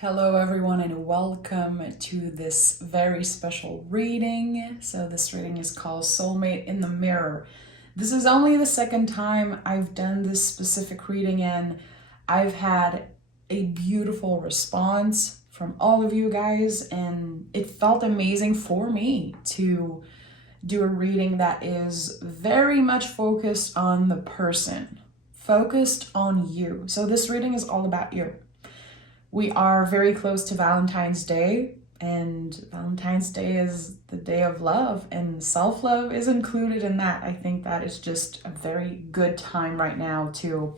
Hello everyone and welcome to this very special reading. So this reading is called Soulmate in the Mirror. This is only the second time I've done this specific reading and I've had a beautiful response from all of you guys, and it felt amazing for me to do a reading that is very much focused on the person, focused on you. So this reading is all about you. We are very close to Valentine's Day, and Valentine's Day is the day of love, and self-love is included in that. I think that is just a very good time right now to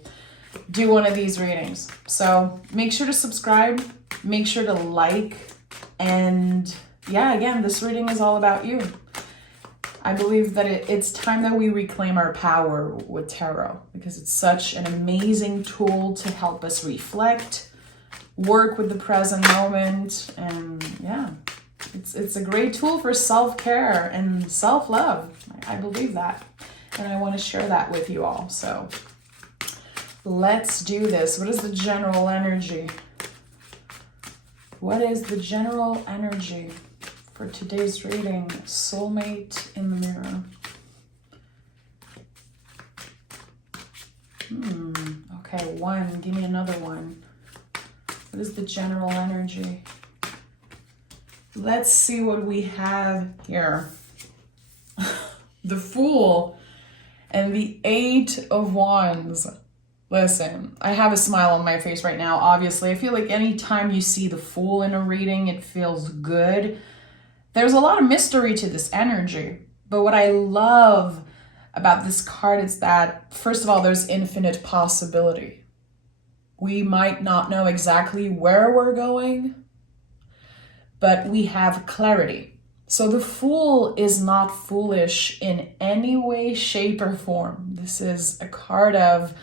do one of these readings. So make sure to subscribe, make sure to like, and yeah, again, this reading is all about you. I believe that it's time that we reclaim our power with tarot, because it's such an amazing tool to help us reflect, work with the present moment, and yeah, it's a great tool for self-care and self-love. I believe that, and I want to share that with you all. So let's do this. What is the general energy? What is the general energy for today's reading? Soulmate in the mirror. Okay, one. Give me another one. What is the general energy? Let's see what we have here. The Fool and the Eight of Wands. Listen, I have a smile on my face right now, obviously. I feel like anytime you see the Fool in a reading, it feels good. There's a lot of mystery to this energy. But what I love about this card is that, first of all, there's infinite possibility. We might not know exactly where we're going, but we have clarity. So the Fool is not foolish in any way, shape, or form. This is a card of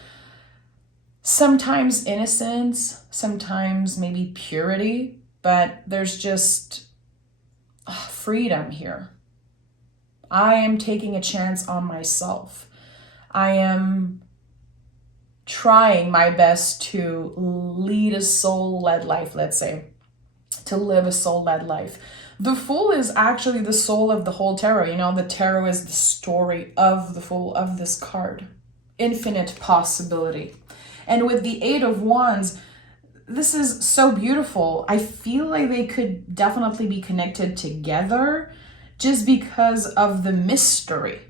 sometimes innocence, sometimes maybe purity, but there's just freedom here. I am taking a chance on myself. I am trying my best to lead a soul-led life, let's say, to live a soul-led life. The Fool is actually the soul of the whole tarot. You know, the tarot is the story of the Fool, of this card. Infinite possibility. And with the Eight of Wands, this is so beautiful. I feel like they could definitely be connected together just because of the mystery.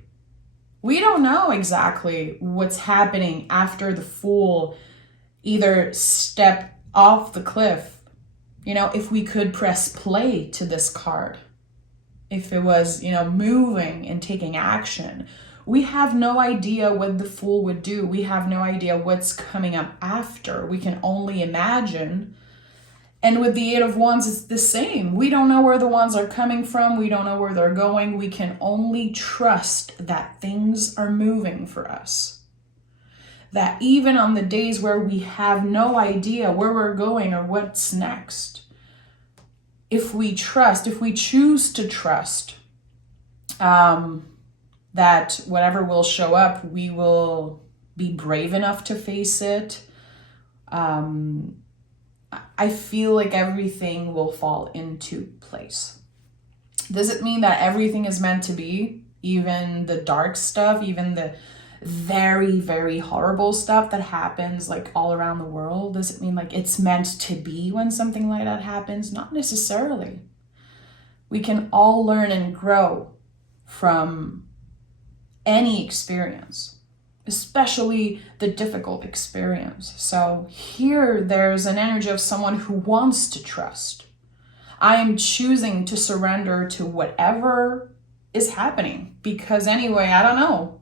We don't know exactly what's happening after the Fool either step off the cliff. You know, if we could press play to this card, if it was, you know, moving and taking action, we have no idea what the Fool would do. We have no idea what's coming up after. We can only imagine. And with the Eight of Wands, it's the same. We don't know where the wands are coming from. We don't know where they're going. We can only trust that things are moving for us. That even on the days where we have no idea where we're going or what's next, if we trust, if we choose to trust, that whatever will show up, we will be brave enough to face it. I feel like everything will fall into place. Does it mean that everything is meant to be? Even the dark stuff, even the very, very horrible stuff that happens like all around the world? Does it mean like it's meant to be when something like that happens? Not necessarily. We can all learn and grow from any experience, especially the difficult experience. So here there's an energy of someone who wants to trust. I am choosing to surrender to whatever is happening because anyway, I don't know.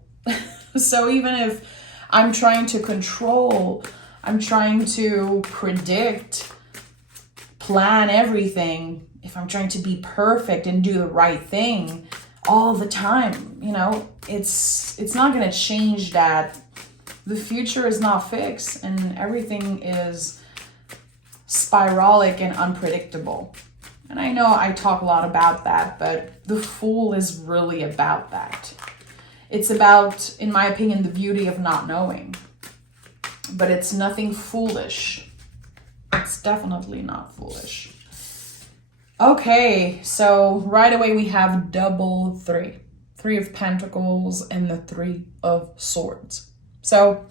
So even if I'm trying to control, I'm trying to predict, plan everything, if I'm trying to be perfect and do the right thing all the time, you know, it's not going to change that. The future is not fixed and everything is spiralic and unpredictable. And I know I talk a lot about that, but the Fool is really about that. It's about, in my opinion, the beauty of not knowing. But it's nothing foolish. It's definitely not foolish. Okay, so right away we have double three. Three of Pentacles and the Three of Swords. So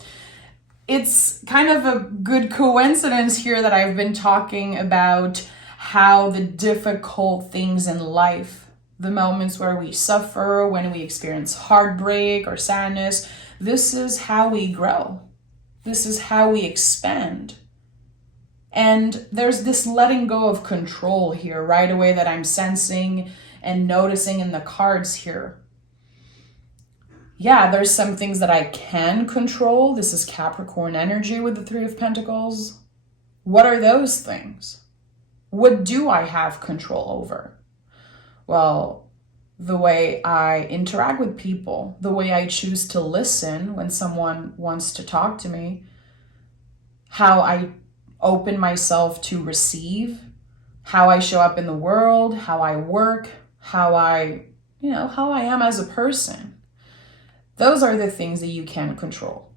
it's kind of a good coincidence here that I've been talking about how the difficult things in life, the moments where we suffer, when we experience heartbreak or sadness, this is how we grow. This is how we expand. And there's this letting go of control here right away that I'm sensing and noticing in the cards here. Yeah, there's some things that I can control. This is Capricorn energy with the Three of Pentacles. What are those things? What do I have control over? Well, the way I interact with people, the way I choose to listen when someone wants to talk to me, how I open myself to receive, how I show up in the world, how I work, how I am as a person. Those are the things that you can control.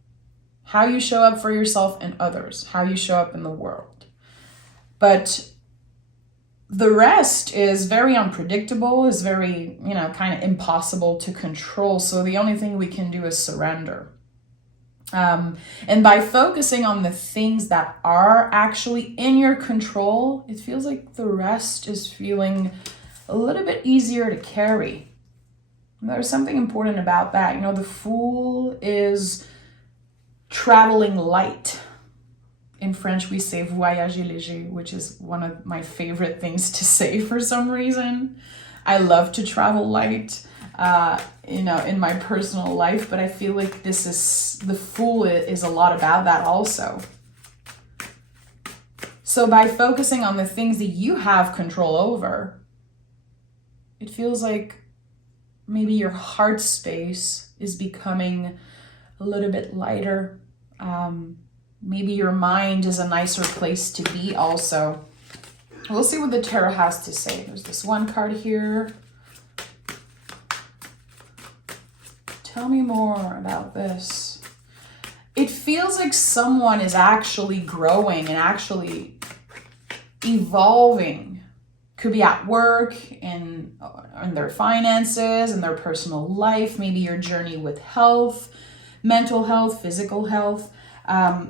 How you show up for yourself and others, how you show up in the world. But the rest is very unpredictable, is very, kind of impossible to control. So the only thing we can do is surrender. And by focusing on the things that are actually in your control, it feels like the rest is feeling a little bit easier to carry. There's something important about that. The Fool is traveling light. In French, we say voyager léger, which is one of my favorite things to say for some reason. I love to travel light, in my personal life, but I feel like the Fool is a lot about that also. So by focusing on the things that you have control over, it feels like maybe your heart space is becoming a little bit lighter. Maybe your mind is a nicer place to be also. We'll see what the tarot has to say. There's this one card here. Tell me more about this. It feels like someone is actually growing and actually evolving. Could be at work, in their finances, in their personal life, maybe your journey with health, mental health, physical health,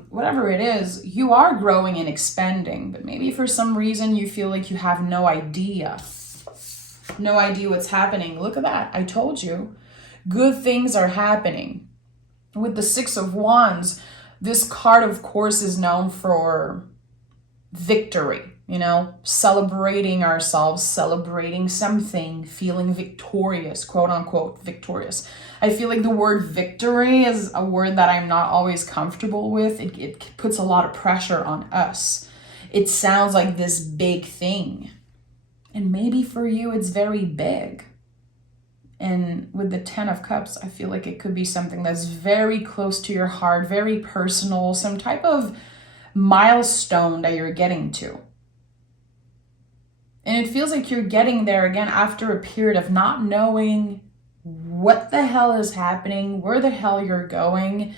whatever it is, you are growing and expanding, but maybe for some reason you feel like you have no idea what's happening. Look at that. I told you, good things are happening. With the Six of Wands, this card, of course, is known for victory. Celebrating ourselves, celebrating something, feeling victorious, quote unquote, victorious. I feel like the word victory is a word that I'm not always comfortable with. It puts a lot of pressure on us. It sounds like this big thing. And maybe for you, it's very big. And with the Ten of Cups, I feel like it could be something that's very close to your heart, very personal, some type of milestone that you're getting to. And it feels like you're getting there again after a period of not knowing what the hell is happening, where the hell you're going.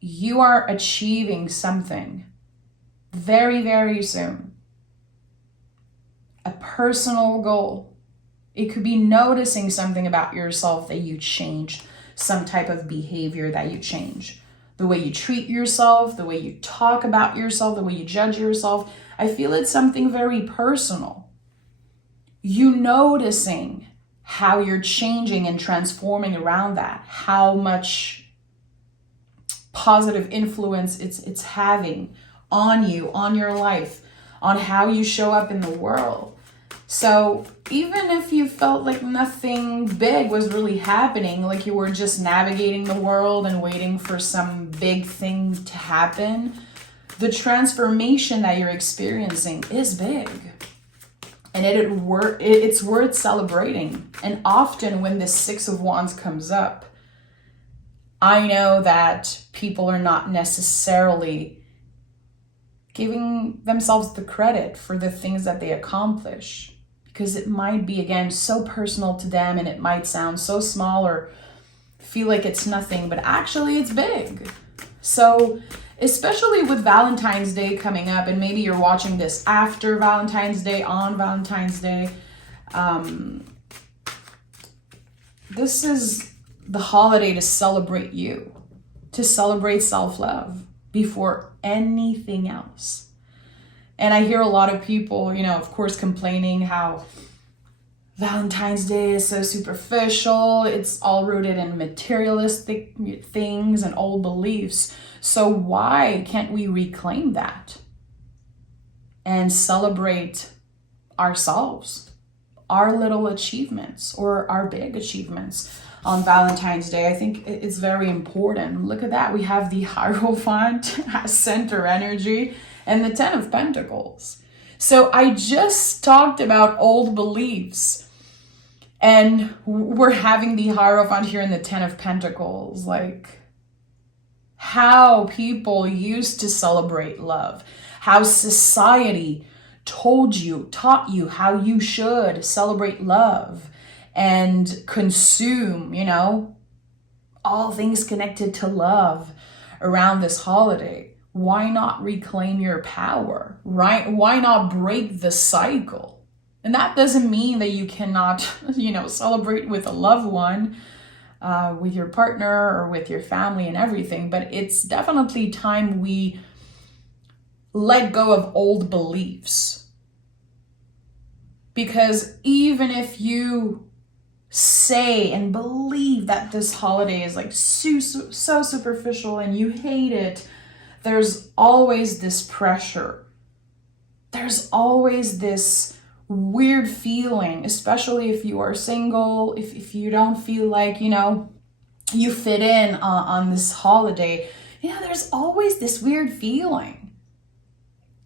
You are achieving something very, very soon. A personal goal. It could be noticing something about yourself that you changed, some type of behavior that you change. The way you treat yourself, the way you talk about yourself, the way you judge yourself. I feel it's something very personal. You noticing how you're changing and transforming around that, how much positive influence it's having on you, on your life, on how you show up in the world. So even if you felt like nothing big was really happening, like you were just navigating the world and waiting for some big thing to happen, the transformation that you're experiencing is big. And it's worth celebrating. And often when this Six of Wands comes up, I know that people are not necessarily giving themselves the credit for the things that they accomplish, because it might be, again, so personal to them and it might sound so small or feel like it's nothing, but actually it's big. So especially with Valentine's Day coming up, and maybe you're watching this after Valentine's Day, on Valentine's Day. This is the holiday to celebrate you, to celebrate self-love before anything else. And I hear a lot of people, of course, complaining how Valentine's Day is so superficial. It's all rooted in materialistic things and old beliefs. So why can't we reclaim that and celebrate ourselves, our little achievements or our big achievements on Valentine's Day? I think it's very important. Look at that. We have the Hierophant as center energy and the Ten of Pentacles. So I just talked about old beliefs, and we're having the Hierophant here in the Ten of Pentacles, like how people used to celebrate love, how society taught you how you should celebrate love and consume, all things connected to love around this holiday. Why not reclaim your power, right? Why not break the cycle? And that doesn't mean that you cannot, celebrate with a loved one, with your partner or with your family and everything. But it's definitely time we let go of old beliefs. Because even if you say and believe that this holiday is like so superficial and you hate it, there's always this pressure. There's always this weird feeling, especially if you are single, if you don't feel like, you fit in on this holiday. There's always this weird feeling.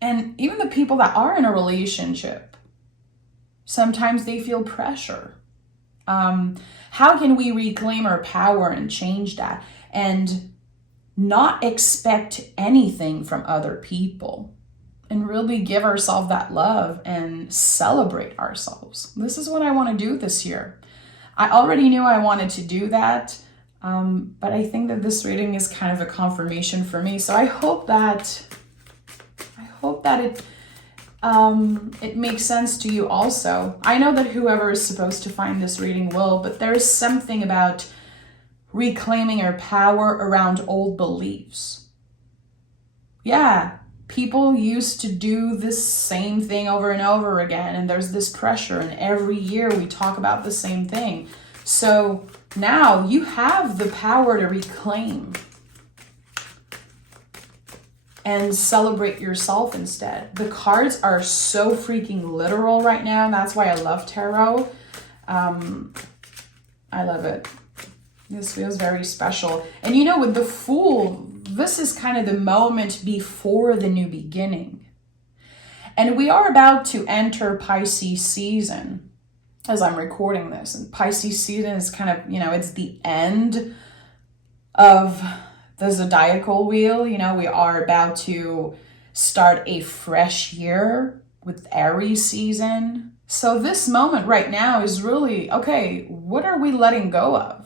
And even the people that are in a relationship, sometimes they feel pressure. How can we reclaim our power and change that? And not expect anything from other people and really give ourselves that love and celebrate ourselves. This is what I want to do this year. I already knew I wanted to do that, but I think that this reading is kind of a confirmation for me. So I hope that it makes sense to you also. I know that whoever is supposed to find this reading will, but there's something about reclaiming our power around old beliefs. Yeah, people used to do this same thing over and over again, and there's this pressure, and every year we talk about the same thing. So now you have the power to reclaim and celebrate yourself instead. The cards are so freaking literal right now, and that's why I love tarot. I love it. This feels very special. And with the Fool, this is kind of the moment before the new beginning. And we are about to enter Pisces season as I'm recording this. And Pisces season is kind of, it's the end of the zodiacal wheel. We are about to start a fresh year with Aries season. So this moment right now is really, okay, what are we letting go of?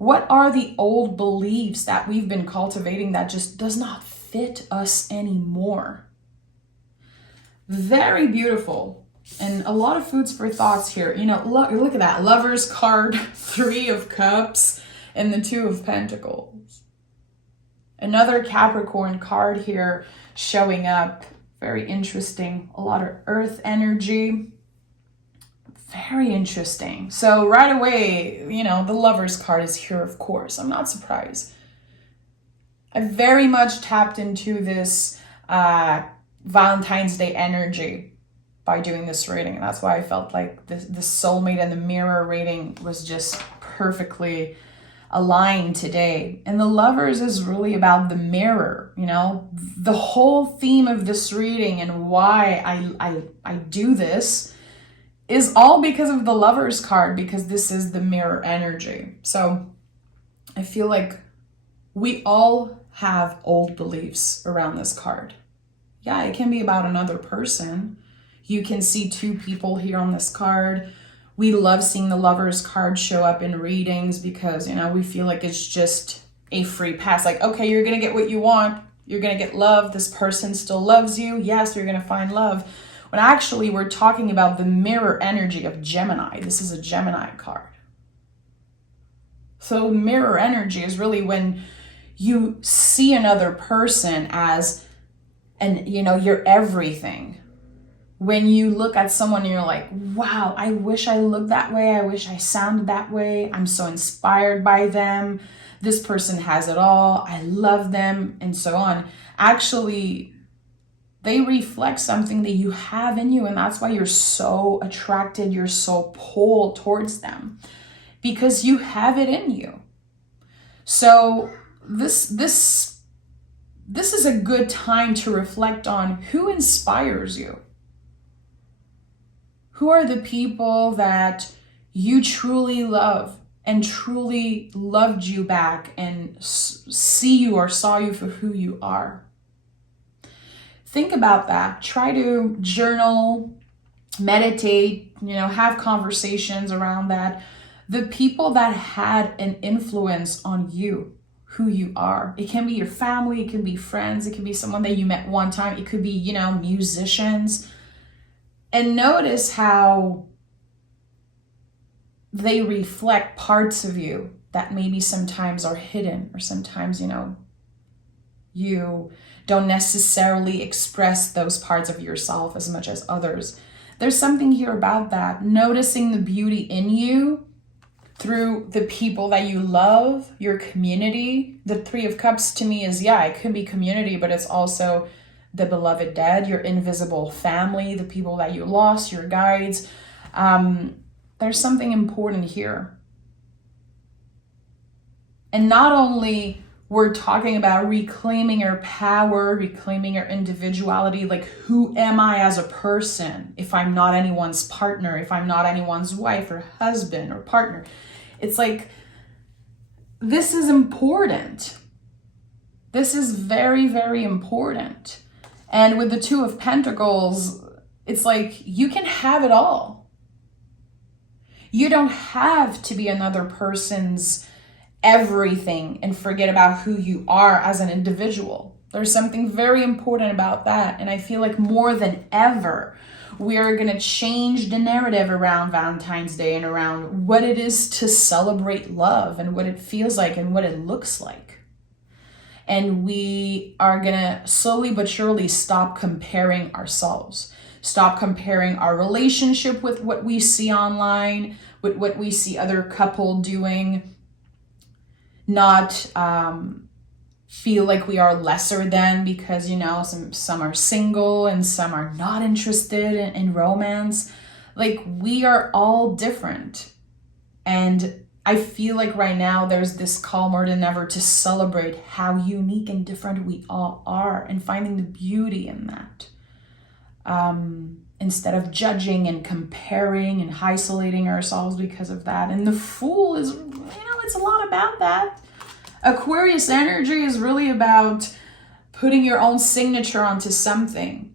What are the old beliefs that we've been cultivating that just does not fit us anymore? Very beautiful. And a lot of foods for thoughts here. Look at that. Lover's card, 3 of Cups, and the 2 of Pentacles. Another Capricorn card here showing up. Very interesting. A lot of earth energy. Very interesting. So right away, the Lover's card is here, of course. I'm not surprised. I very much tapped into this Valentine's Day energy by doing this reading. And that's why I felt like the soulmate and the mirror reading was just perfectly aligned today. And the Lovers is really about the mirror, the whole theme of this reading and why I do this is all because of the Lover's card, because this is the mirror energy. So I feel like we all have old beliefs around this card. Yeah, it can be about another person. You can see 2 people here on this card. We love seeing the Lover's card show up in readings because, we feel like it's just a free pass. Like, okay, you're going to get what you want. You're going to get love. This person still loves you. Yes, you're going to find love. When actually we're talking about the mirror energy of Gemini. This is a Gemini card. So mirror energy is really when you see another person as, and you're everything. When you look at someone and you're like, wow, I wish I looked that way. I wish I sounded that way. I'm so inspired by them. This person has it all. I love them, and so on. Actually, they reflect something that you have in you, and that's why you're so attracted, you're so pulled towards them, because you have it in you. So this is a good time to reflect on who inspires you. Who are the people that you truly love and truly loved you back and see you or saw you for who you are? Think about that. Try to journal, meditate, have conversations around that. The people that had an influence on you, who you are. It can be your family, it can be friends, it can be someone that you met one time, it could be, musicians. And notice how they reflect parts of you that maybe sometimes are hidden, or sometimes, you don't necessarily express those parts of yourself as much as others. There's something here about that. Noticing the beauty in you through the people that you love, your community. The Three of Cups to me is, it could be community, but it's also the beloved dead, your invisible family, the people that you lost, your guides. There's something important here. And not only we're talking about reclaiming your power, reclaiming your individuality, like who am I as a person if I'm not anyone's partner, if I'm not anyone's wife or husband or partner. It's like, this is important. This is very, very important. And with the Two of Pentacles, it's like you can have it all. You don't have to be another person's everything and forget about who you are as an individual. There's something very important about that. And I feel like more than ever, we are going to change the narrative around Valentine's Day and around what it is to celebrate love and what it feels like and what it looks like. And we are going to slowly but surely stop comparing ourselves. Stop comparing our relationship with what we see online, with what we see other couple doing. Not feel like we are lesser than because, some are single and some are not interested in romance. Like, we are all different. And I feel like right now there's this call more than ever to celebrate how unique and different we all are and finding the beauty in that. Instead of judging and comparing and isolating ourselves because of that. And the Fool is, it's a lot about that. Aquarius energy is really about putting your own signature onto something,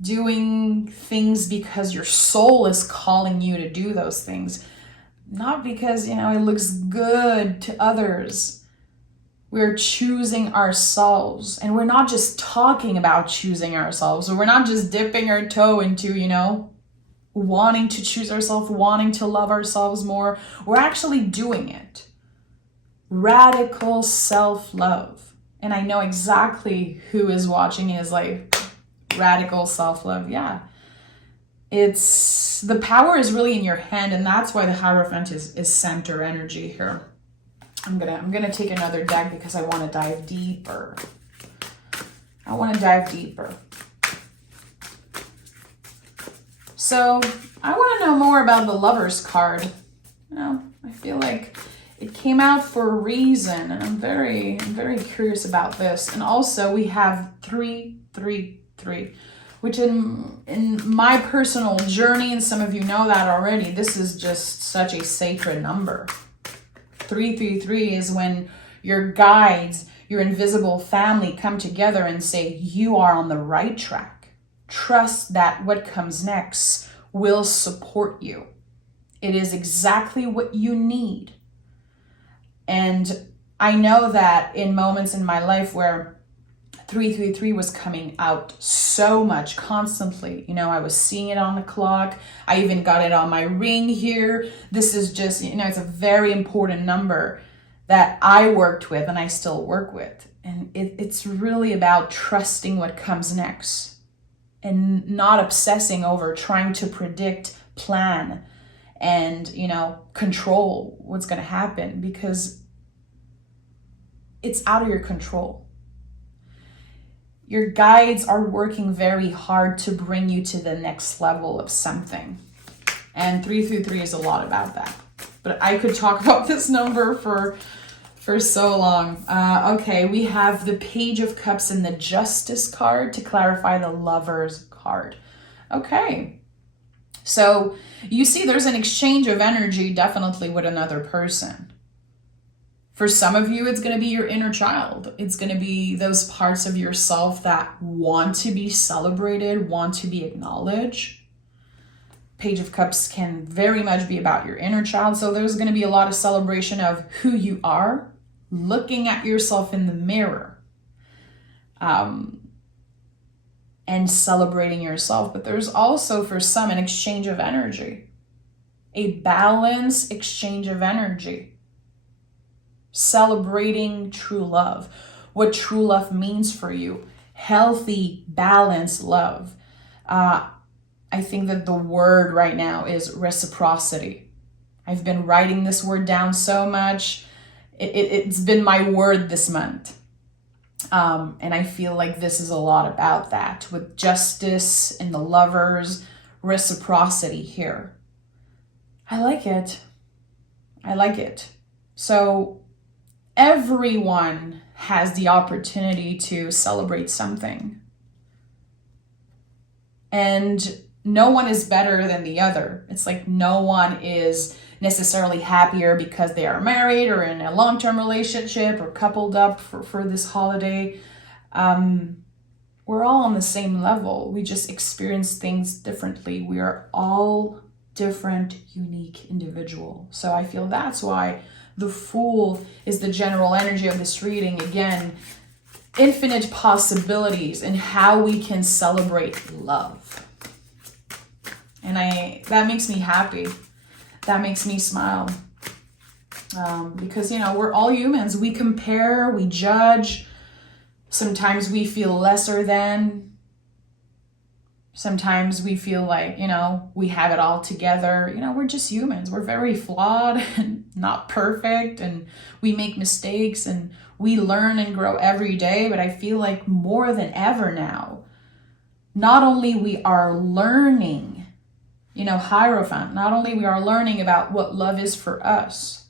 doing things because your soul is calling you to do those things, not because, it looks good to others. We're choosing ourselves, and we're not just talking about choosing ourselves, or we're not just dipping our toe into, wanting to choose ourselves, wanting to love ourselves more. We're actually doing it. Radical self-love. And I know exactly who is watching is like, radical self-love. Yeah. It's, the power is really in your hand, and that's why the Hierophant is center energy here. I'm gonna take another deck because I want to dive deeper. So I want to know more about the Lover's card. I feel like it came out for a reason, and I'm very curious about this. And also we have 333, which in my personal journey, and some of you know that already, this is just such a sacred number. 333 is when your guides, your invisible family come together and say, you are on the right track. Trust that what comes next will support you. It is exactly what you need. And I know that in moments in my life where 333 was coming out so much constantly. I was seeing it on the clock. I even got it on my ring here. This is just, it's a very important number that I worked with and I still work with. And it's really about trusting what comes next and not obsessing over trying to predict, plan, and, control what's going to happen, because it's out of your control. Your guides are working very hard to bring you to the next level of something. And 333 is a lot about that. But I could talk about this number for so long. Okay, we have the Page of Cups and the Justice card to clarify the Lover's card. Okay. So you see there's an exchange of energy definitely with another person. For some of you, it's going to be your inner child. It's going to be those parts of yourself that want to be celebrated, want to be acknowledged. Page of Cups can very much be about your inner child. So there's going to be a lot of celebration of who you are, looking at yourself in the mirror, and celebrating yourself. But there's also, for some, an exchange of energy, a balanced exchange of energy. Celebrating true love, what true love means for you, healthy, balanced love. I think that the word right now is reciprocity. I've been writing this word down so much. It's been my word this month. And I feel like this is a lot about that, with justice and the Lovers, reciprocity here. I like it. So everyone has the opportunity to celebrate something. And no one is better than the other. It's like no one is necessarily happier because they are married or in a long-term relationship or coupled up for this holiday. We're all on the same level. We just experience things differently. We are all different, unique individual. So I feel that's why the Fool is the general energy of this reading. Again, infinite possibilities in how we can celebrate love. And that makes me happy. That makes me smile. Because, we're all humans. We compare, we judge. Sometimes we feel lesser than. Sometimes we feel like, we have it all together. We're just humans. We're very flawed and not perfect. And we make mistakes and we learn and grow every day. But I feel like more than ever now, not only we are learning, Hierophant, not only we are learning about what love is for us,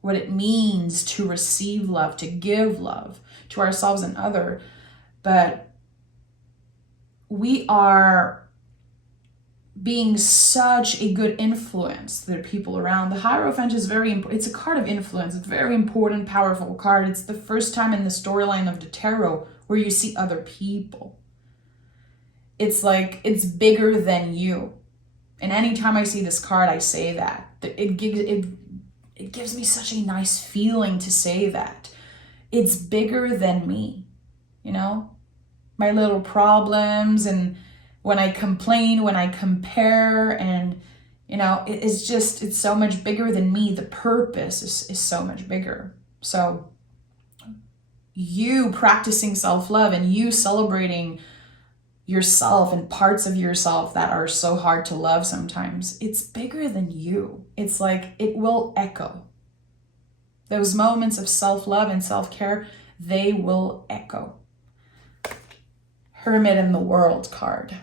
what it means to receive love, to give love to ourselves and other, but we are being such a good influence to the people around. The Hierophant is very important. It's a card of influence. It's a very important, powerful card. It's the first time in the storyline of the tarot where you see other people. It's like it's bigger than you. And anytime I see this card, I say that. It gives me such a nice feeling to say that. It's bigger than me, my little problems, and when I complain, when I compare, and it's so much bigger than me. The purpose is so much bigger. So you practicing self-love and you celebrating yourself and parts of yourself that are so hard to love sometimes, it's bigger than you. It's like it will echo. Those moments of self-love and self-care, they will echo. Hermit in the World card.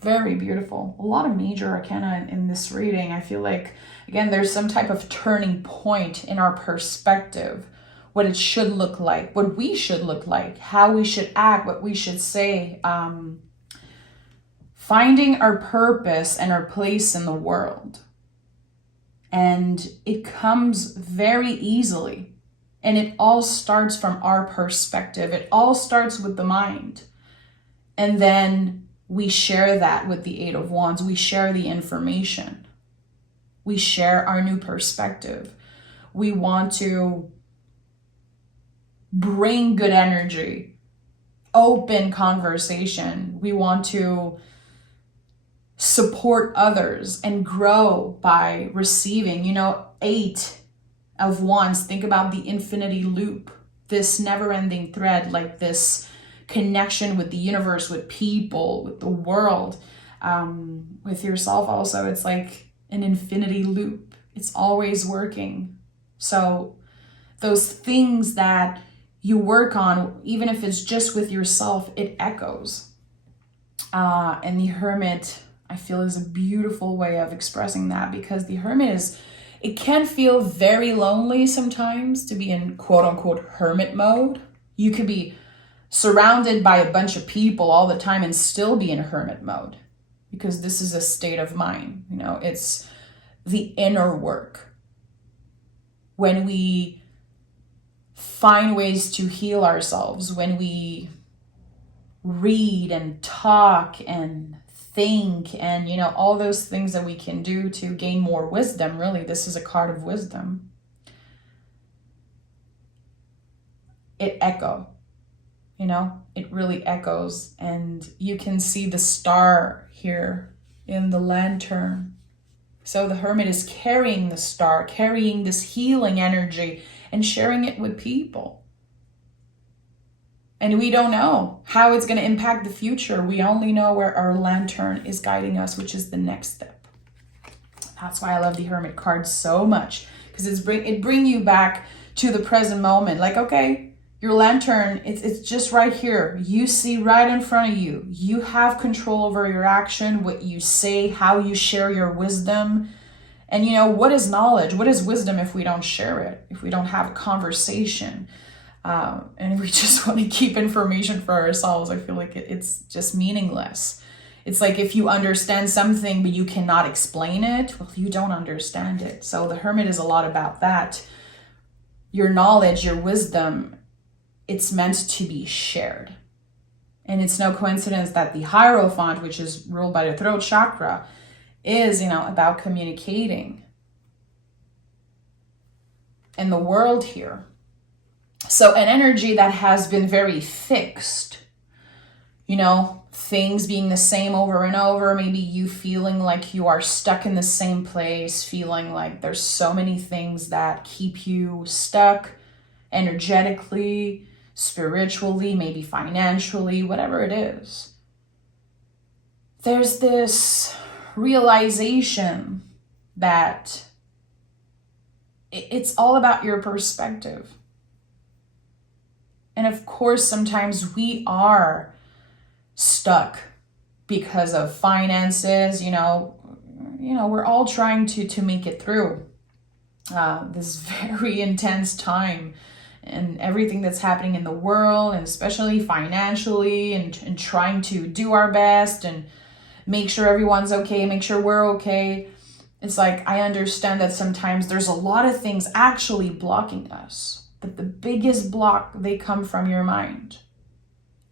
Very beautiful. A lot of major arcana in this reading. I feel like, again, there's some type of turning point in our perspective, what it should look like, what we should look like, how we should act, what we should say. Finding our purpose and our place in the world. And it comes very easily. And it all starts from our perspective. It all starts with the mind. And then we share that with the Eight of Wands. We share the information. We share our new perspective. We want to bring good energy open conversation. We want to support others and grow by receiving. 8 of wands, think about the infinity loop, this never-ending thread, like this connection with the universe, with people, with the world, with yourself also. It's like an infinity loop. It's always working. So those things that you work on, even if it's just with yourself, it echoes. And the Hermit, I feel, is a beautiful way of expressing that, because the Hermit it can feel very lonely sometimes to be in quote unquote hermit mode. You could be surrounded by a bunch of people all the time and still be in hermit mode, because this is a state of mind. It's the inner work. When we find ways to heal ourselves, when we read and talk and think and all those things that we can do to gain more wisdom. Really, this is a card of wisdom. It really echoes, and you can see the star here in the lantern. So the Hermit is carrying the star, carrying this healing energy and sharing it with people. And we don't know how it's going to impact the future. We only know where our lantern is guiding us, which is the next step. That's why I love the Hermit card so much, because it bring you back to the present moment. Like, okay, your lantern, it's just right here. You see right in front of you. You have control over your action, what you say, how you share your wisdom. And what is knowledge? What is wisdom if we don't share it? If we don't have a conversation? And we just want to keep information for ourselves, I feel like it's just meaningless. It's like if you understand something but you cannot explain it, well, you don't understand it. So the Hermit is a lot about that. Your knowledge, your wisdom, it's meant to be shared. And it's no coincidence that the Hierophant, which is ruled by the throat chakra, is, about communicating. And the world here. So an energy that has been very fixed, things being the same over and over, maybe you feeling like you are stuck in the same place, feeling like there's so many things that keep you stuck energetically, spiritually, maybe financially, whatever it is. There's this realization that it's all about your perspective. And of course, sometimes we are stuck because of finances, we're all trying to make it through this very intense time and everything that's happening in the world, and especially financially, and trying to do our best and make sure everyone's okay, make sure we're okay. It's like, I understand that sometimes there's a lot of things actually blocking us. But the biggest block, they come from your mind.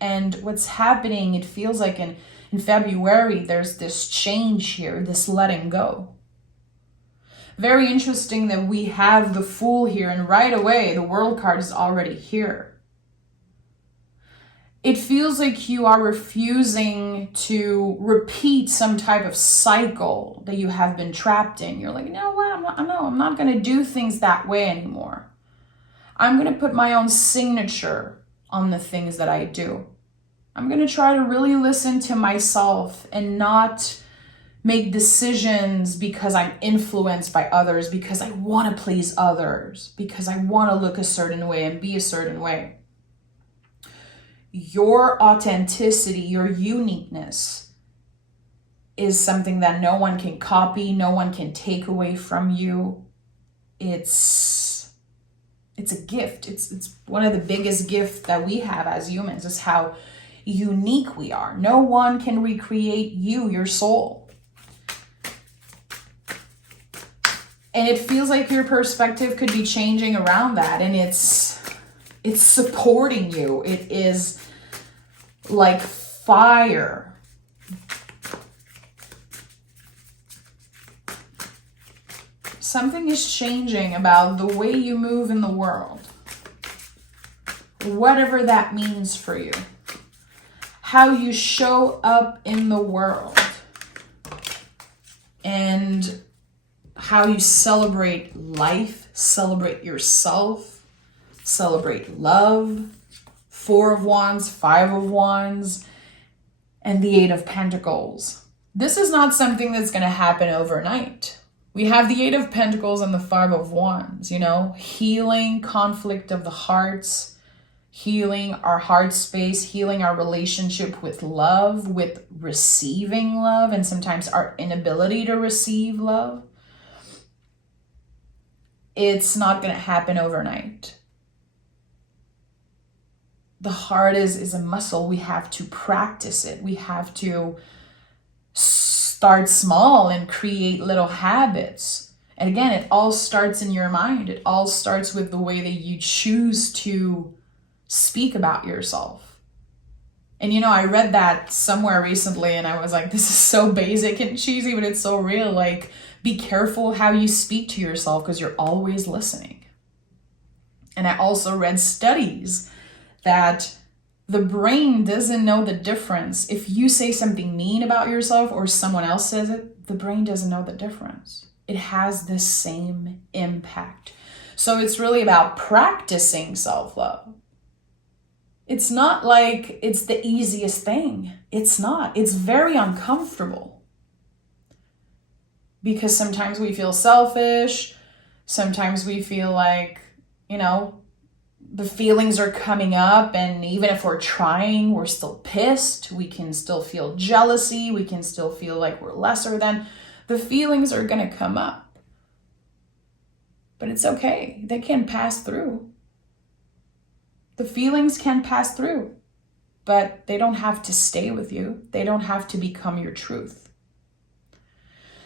And what's happening, it feels like in February, there's this change here, this letting go. Very interesting that we have the Fool here, and right away, the World card is already here. It feels like you are refusing to repeat some type of cycle that you have been trapped in. You're like, I'm not going to do things that way anymore. I'm going to put my own signature on the things that I do. I'm going to try to really listen to myself and not make decisions because I'm influenced by others, because I want to please others, because I want to look a certain way and be a certain way. Your authenticity, your uniqueness is something that no one can copy, no one can take away from you. It's a gift. It's one of the biggest gifts that we have as humans, is how unique we are. No one can recreate you, your soul. And it feels like your perspective could be changing around that, and it's supporting you. It is like fire. Something is changing about the way you move in the world. Whatever that means for you. how you show up in the world and how you celebrate life, celebrate yourself, celebrate love. 4 of Wands, 5 of Wands, and the 8 of Pentacles. This is not something that's going to happen overnight. We have the 8 of Pentacles and the 5 of Wands, you know, healing conflict of the hearts, healing our heart space, healing our relationship with love, with receiving love, and sometimes our inability to receive love. It's not going to happen overnight. The heart is a muscle. We have to practice it. We have to start small and create little habits. And again, it all starts in your mind. It all starts with the way that you choose to speak about yourself. And you know, I read that somewhere recently and I was like, this is so basic and cheesy, but it's so real. Like, be careful how you speak to yourself because you're always listening. And I also read studies that the brain doesn't know the difference. If you say something mean about yourself or someone else says it, the brain doesn't know the difference. It has the same impact. So it's really about practicing self-love. It's not like it's the easiest thing. It's not. It's very uncomfortable. Because sometimes we feel selfish. Sometimes we feel like, you know, the feelings are coming up, and even if we're trying, we're still pissed. We can still feel jealousy. We can still feel like we're lesser than. The feelings are going to come up. But it's okay. They can pass through. The feelings can pass through, but they don't have to stay with you. They don't have to become your truth.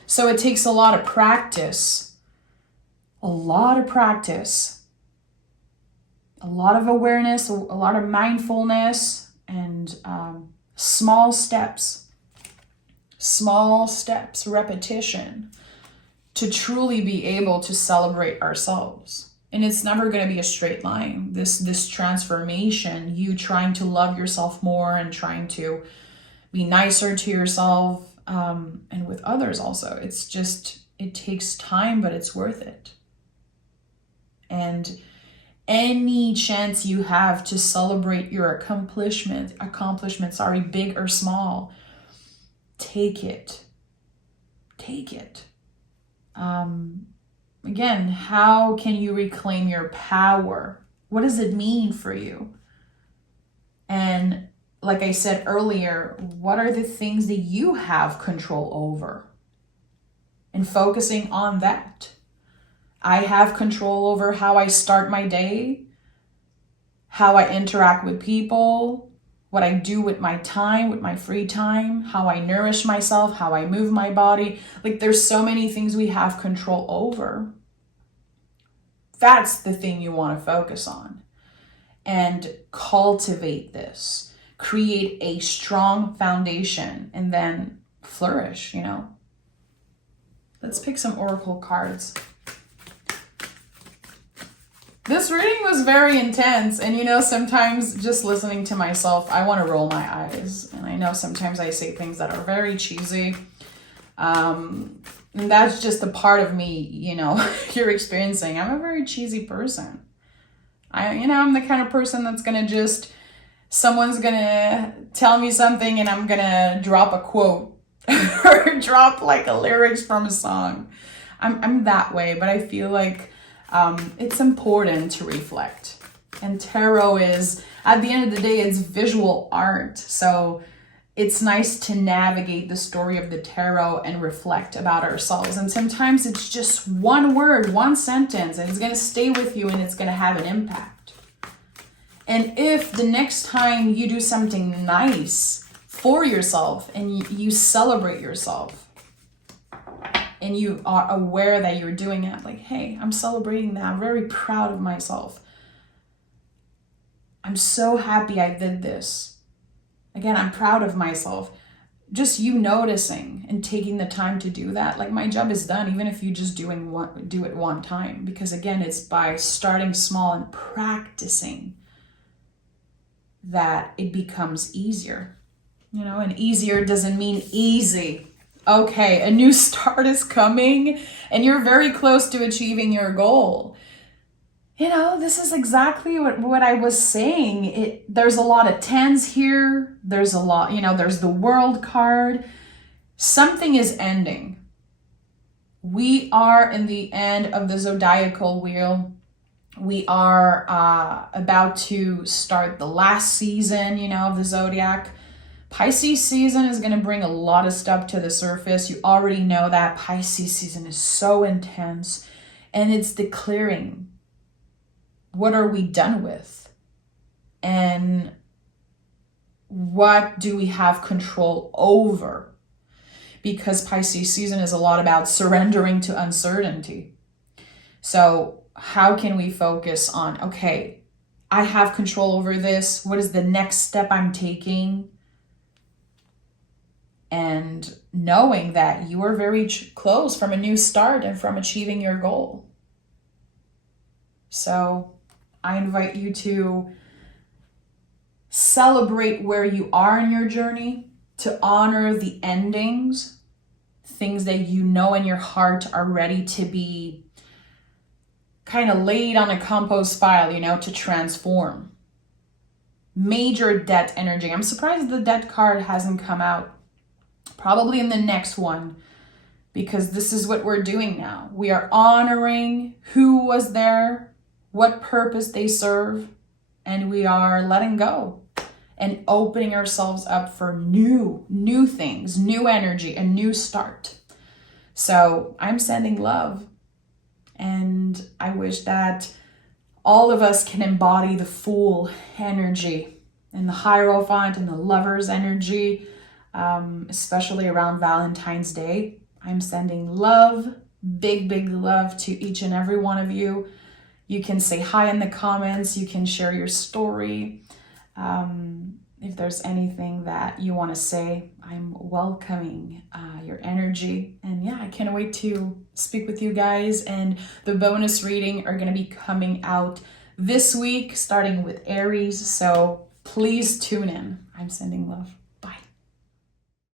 So it takes a lot of practice, a lot of awareness, a lot of mindfulness, and small steps, repetition to truly be able to celebrate ourselves. And it's never going to be a straight line. This transformation, you trying to love yourself more and trying to be nicer to yourself and with others also. It's just, it takes time, but it's worth it. And any chance you have to celebrate your accomplishment, big or small, take it. Again, how can you reclaim your power? What does it mean for you? And like I said earlier, what are the things that you have control over? And focusing on that. I have control over how I start my day, how I interact with people, what I do with my time, with my free time, how I nourish myself, how I move my body. Like, there's so many things we have control over. That's the thing you want to focus on. And cultivate this. Create a strong foundation and then flourish, you know. Let's pick some oracle cards. This reading was very intense, and you know, sometimes just listening to myself, I want to roll my eyes. And I know sometimes I say things that are very cheesy. And that's just a part of me, you know, you're experiencing. I'm a very cheesy person. I'm the kind of person that's going to just, someone's going to tell me something and I'm going to drop a quote or drop like a lyrics from a song. I'm that way, but I feel like it's important to reflect. And tarot is, at the end of the day, it's visual art. So it's nice to navigate the story of the tarot and reflect about ourselves. And sometimes it's just one word, one sentence, and it's going to stay with you and it's going to have an impact. And if the next time you do something nice for yourself and you celebrate yourself, and you are aware that you're doing it, like, hey, I'm celebrating that. I'm very proud of myself. I'm so happy I did this. Again, I'm proud of myself. Just you noticing and taking the time to do that. Like, my job is done, even if you just do it one time. Because again, it's by starting small and practicing that it becomes easier. And easier doesn't mean easy. Okay, a new start is coming and you're very close to achieving your goal. This is exactly what I was saying. There's a lot of tens here. There's a lot, there's the world card. Something is ending. We are in the end of the zodiacal wheel. We are about to start the last season, of the zodiac. Pisces season is going to bring a lot of stuff to the surface. You already know that Pisces season is so intense, and it's declaring, what are we done with? And what do we have control over? Because Pisces season is a lot about surrendering to uncertainty. So how can we focus on, okay, I have control over this. What is the next step I'm taking? And knowing that you are very close from a new start and from achieving your goal. So I invite you to celebrate where you are in your journey, to honor the endings, things that you know in your heart are ready to be kind of laid on a compost pile, to transform. Major debt energy. I'm surprised the debt card hasn't come out. Probably in the next one, because this is what we're doing now. We are honoring who was there, what purpose they serve, and we are letting go and opening ourselves up for new things, new energy, a new start. So I'm sending love, and I wish that all of us can embody the Fool energy and the Hierophant and the Lover's energy, especially around Valentine's Day. I'm sending love, big love to each and every one of you. You can say hi in the comments. You can share your story. If there's anything that you want to say, I'm welcoming your energy. And yeah, I can't wait to speak with you guys. And the bonus reading are going to be coming out this week, starting with Aries. So please tune in. I'm sending love.